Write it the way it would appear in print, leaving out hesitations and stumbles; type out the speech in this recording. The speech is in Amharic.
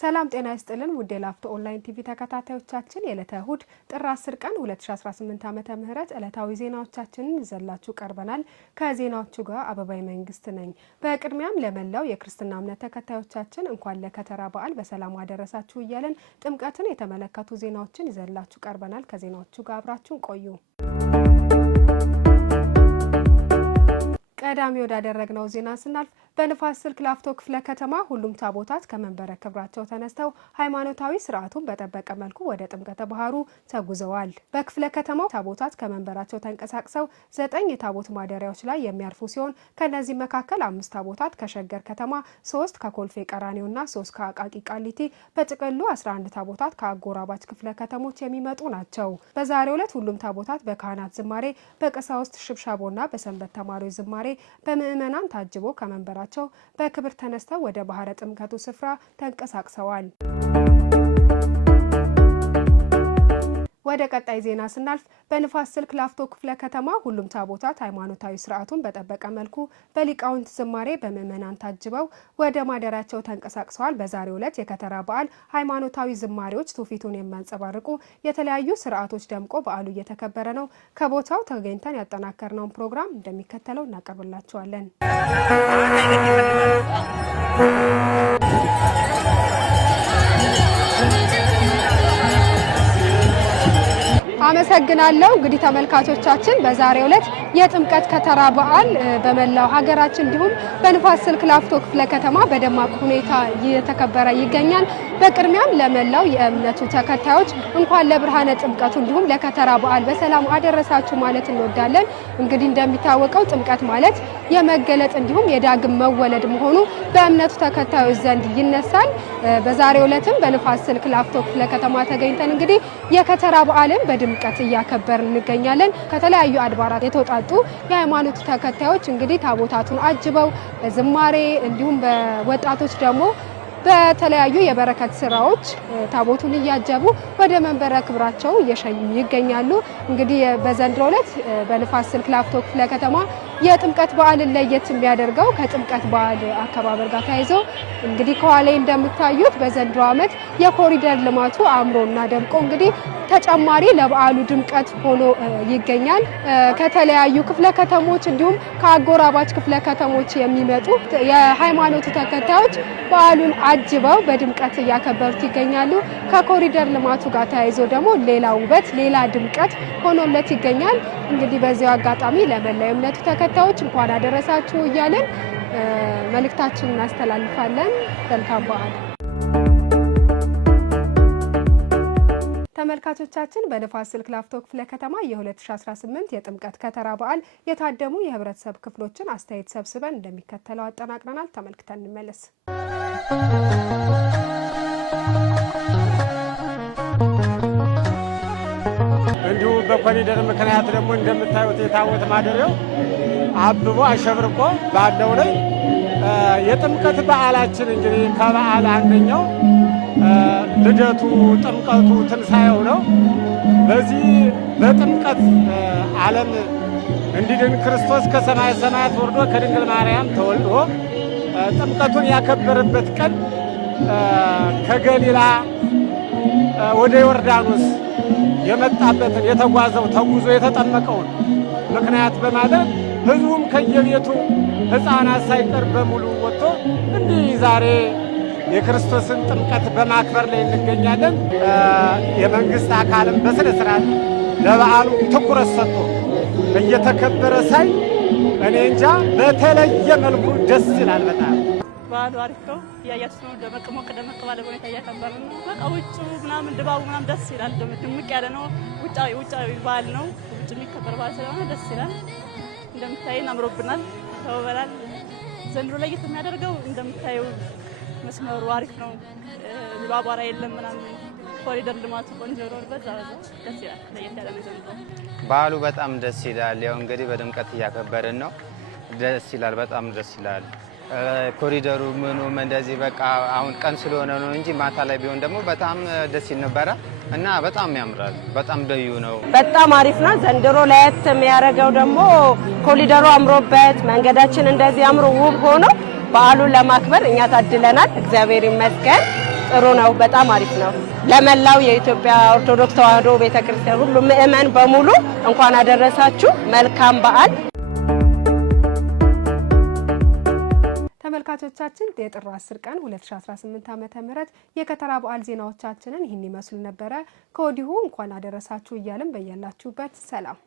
ሰላም ጤና ይስጥልን ውድ የላፍቶ ኦንላይን ቲቪ ተከታታዮቻችን የዕለተ እሁድ ጥር 10 ቀን 2018 ዓመተ ምህረት ዕለታዊ ዜናዎቻችንን ይዘላችሁ ቀርበናል። ከዜናዎቹ ጋር አበባይ መንግስት ነኝ። በቅድሚያም ለመላው የክርስትና እምነት ተከታዮቻችን እንኳን ለከተራ በዓል በሰላም አደረሳችሁ እያለን ጥምቀትን የተመለከቱ ዜናዎችን ይዘላችሁ ቀርበናል። ከዜናዎቹ ጋር አብራችሁን ቆዩ። ቀዳሚ ወዳደረግነው ዜና ስናልፍ በንፋስ ስልክ ላፍቶ ክፍለ ከተማ ሁሉም ታቦታት ከመንበረ ክብራቸው ተነስተው ሃይማኖታዊ ስርዓቱን በጠበቀ መልኩ ወደ ጥምቀተ ባህሩ ተጉዘዋል። በክፍለ ከተማው ታቦታት ከመንበራቸው ተንቀሳቅሰው 9 የታቦት ማደሪያዎች ላይ የሚያርፉ ሲሆን ከነዚህ መካከል 5 ታቦታት ከሸገር ከተማ፣ 3 ከኮልፌ ቀራኒዮና 3 ከአቃቂ ቃሊቲ በጥቅሉ 11 ታቦታት ከአጎራባች ክፍለ ከተሞች የሚመጡ ናቸው። በዛሬው ዕለት ሁሉም ታቦታት በካህናት ዝማሬ፣ በቀሳውስት ሽብሻቦና በሰንበት ተማሪዎች ዝማሬ በምእመናን ታጅቦ ከመንበራቸው በክብር ተነስተው ወደ ባህረ ጥምቀቱ ስፍራ ተንቀሳቅሰዋል። ወደ ቀጣይ ዜና ስናልፍ በንፋስ ስልክ ላፍቶ ክፍለ ከተማ ሁሉም ታቦታት ሃይማኖታዊ ስርዓቱን በጠበቀ መልኩ በሊቃውንት ዝማሬ በምእመናን ታጅበው ወደ ማደሪያቸው ተንቀሳቅሰዋል። በዛሬው ዕለት የከተራ በዓል ሃይማኖታዊ ዝማሬዎች ትውፊቱን የሚያንጸባርቁ የተለያዩ ስርዓቶች ደምቆ በዓሉ እየተከበረ ነው። ከቦታው ተገኝተን ያጠናከርነውን ፕሮግራም እንደሚከተለው እናቀርብላችኋለን። አመሰግናለሁ። እንግዲህ ተመልካቾቻችን በዛሬው ዕለት የጥምቀት ከተራ በዓል በመላው ሀገራችን እንዲሁም በንፋስ ስልክ ላፍቶ ክፍለ ከተማ በደማቅ ሁኔታ እየተከበረ ይገኛል። በቅድሚያም ለመላው የእምነቱ ተከታዮች እንኳን ለብርሃነ ጥምቀቱ እንዲሁም ለከተራ በዓል በሰላም አደረሳችሁ ማለት እንወዳለን። እንግዲህ እንደሚታወቀው ጥምቀት ማለት የመገለጥ እንዲሁም የዳግም መወለድ መሆኑ በእምነቱ ተከታዮች ዘንድ ይነሳል። በዛሬው ዕለትም በንፋስ ስልክ ላፍቶ ክፍለ ከተማ ተገኝተን እንግዲህ የከተራ በዓልን በድምቀት እያከበርን እንገኛለን። ከተለያዩ አድባራት የተውጣጡ የሃይማኖት ተከታዮች እንግዲህ ታቦታቱን አጅበው በዝማሬ እንዲሁም በወጣቶች ደግሞ በተለያዩ የበረከት ስራዎች ታቦቱን እያጀቡ ወደ መንበረ ክብራቸው እየሸኙ ይገኛሉ። እንግዲህ በዘንድሮው ዕለት በንፋስ ስልክ ላፍቶ ክፍለ ከተማ የጥምቀት በዓልን ለየት የሚያደርገው ከጥምቀት በዓል አከባበር ጋር ተያይዞ እንግዲህ ከኋላ እንደምታዩት በዘንድሮ ዓመት የኮሪደር ልማቱ አምሮና ደምቆ እንግዲህ ተጨማሪ ለበዓሉ ድምቀት ሆኖ ይገኛል። ከተለያዩ ክፍለ ከተሞች እንዲሁም ከአጎራባች ክፍለ ከተሞች የሚመጡ የሃይማኖት ተከታዮች በዓሉን አጅበው በድምቀት እያከበሩት ይገኛሉ። ከኮሪደር ልማቱ ጋር ተያይዞ ደግሞ ሌላ ውበት ሌላ ድምቀት ሆኖለት ይገኛል። እንግዲህ በዚያው አጋጣሚ ለመላው እምነቱ ተከታዮች እንኳን አደረሳችሁ እያለን መልእክታችንን እናስተላልፋለን። መልካም በዓል። ተመልካቾቻችን በንፋስ ስልክ ላፍቶ ክፍለ ከተማ የ2018 የጥምቀት ከተራ በዓል የታደሙ የህብረተሰብ ክፍሎችን አስተያየት ሰብስበን እንደሚከተለው አጠናቅረናል። ተመልክተን እንመለስ። እንዲሁ በኮሪደር ምክንያት ደግሞ እንደምታዩት የታቦት ማደሪያው አብቦ አሸብርቆ ባለው ላይ የጥምቀት በዓላችን እንግዲህ ከበዓል አንደኛው ልደቱ፣ ጥምቀቱ፣ ትንሳኤው ነው። በዚህ በጥምቀት ዓለም እንዲድን ክርስቶስ ከሰማይ ሰማያት ወርዶ ከድንግል ማርያም ተወልዶ ጥምቀቱን ያከበረበት ቀን ከገሊላ ወደ ዮርዳኖስ የመጣበትን የተጓዘው ተጉዞ የተጠመቀውን ምክንያት በማድረግ ህዝቡም ከየቤቱ ሕፃናት ሳይቀር በሙሉ ወጥቶ እንዲህ ዛሬ የክርስቶስን ጥምቀት በማክበር ላይ እንገኛለን። የመንግስት አካልም በስነ ስርዓት ለበዓሉ ትኩረት ሰጥቶ እየተከበረ ሳይ እኔ እንጃ በተለየ መልኩ ደስ ይላል። በጣም በዓሉ አሪፍ ነው። እያያችሁ ነው። ደመቅ ሞቅ ደመቅ ባለ ሁኔታ እያከበርን ነው። በቃ ውጭው ምናምን ድባቡ ምናምን ደስ ይላል። ድምቅ ያለ ነው። ውጫዊ በዓል ነው። ውጭ የሚከበር በዓል ስለሆነ ደስ ይላል። እንደምታዩን አምሮብናል፣ ተውበናል። ዘንድሮ ላይ የሚያደርገው እንደምታዩ መስመሩ አሪፍ ነው። አቧራ የለም ምናምን ኮሪደር ልማቱ ቆንጆ ነው። በዛ ደስ ይላል። ለየት ያለ ነው ዘንድሮ በዓሉ በጣም ደስ ይላል። ያው እንግዲህ በድምቀት እያከበርን ነው። ደስ ይላል፣ በጣም ደስ ይላል። ኮሪደሩ ምኑም እንደዚህ በቃ አሁን ቀን ስለሆነ ነው እንጂ ማታ ላይ ቢሆን ደግሞ በጣም ደስ ይል ነበረ እና በጣም ያምራል። በጣም ደዩ ነው። በጣም አሪፍ ነው። ዘንድሮ ለየት የሚያደርገው ደግሞ ኮሪደሩ አምሮበት መንገዳችን እንደዚህ አምሮ ውብ ሆኖ በዓሉን ለማክበር እኛ ታድለናል። እግዚአብሔር ይመስገን። ጥሩ ነው። በጣም አሪፍ ነው። ለመላው የኢትዮጵያ ኦርቶዶክስ ተዋሕዶ ቤተክርስቲያን ሁሉ ምእመን በሙሉ እንኳን አደረሳችሁ። መልካም በዓል። ተመልካቾቻችን የጥር 10 ቀን 2018 ዓ.ም የከተራ በዓል ዜናዎቻችንን ይህን ይመስሉ ነበረ። ከወዲሁ እንኳን አደረሳችሁ እያልን በያላችሁበት ሰላም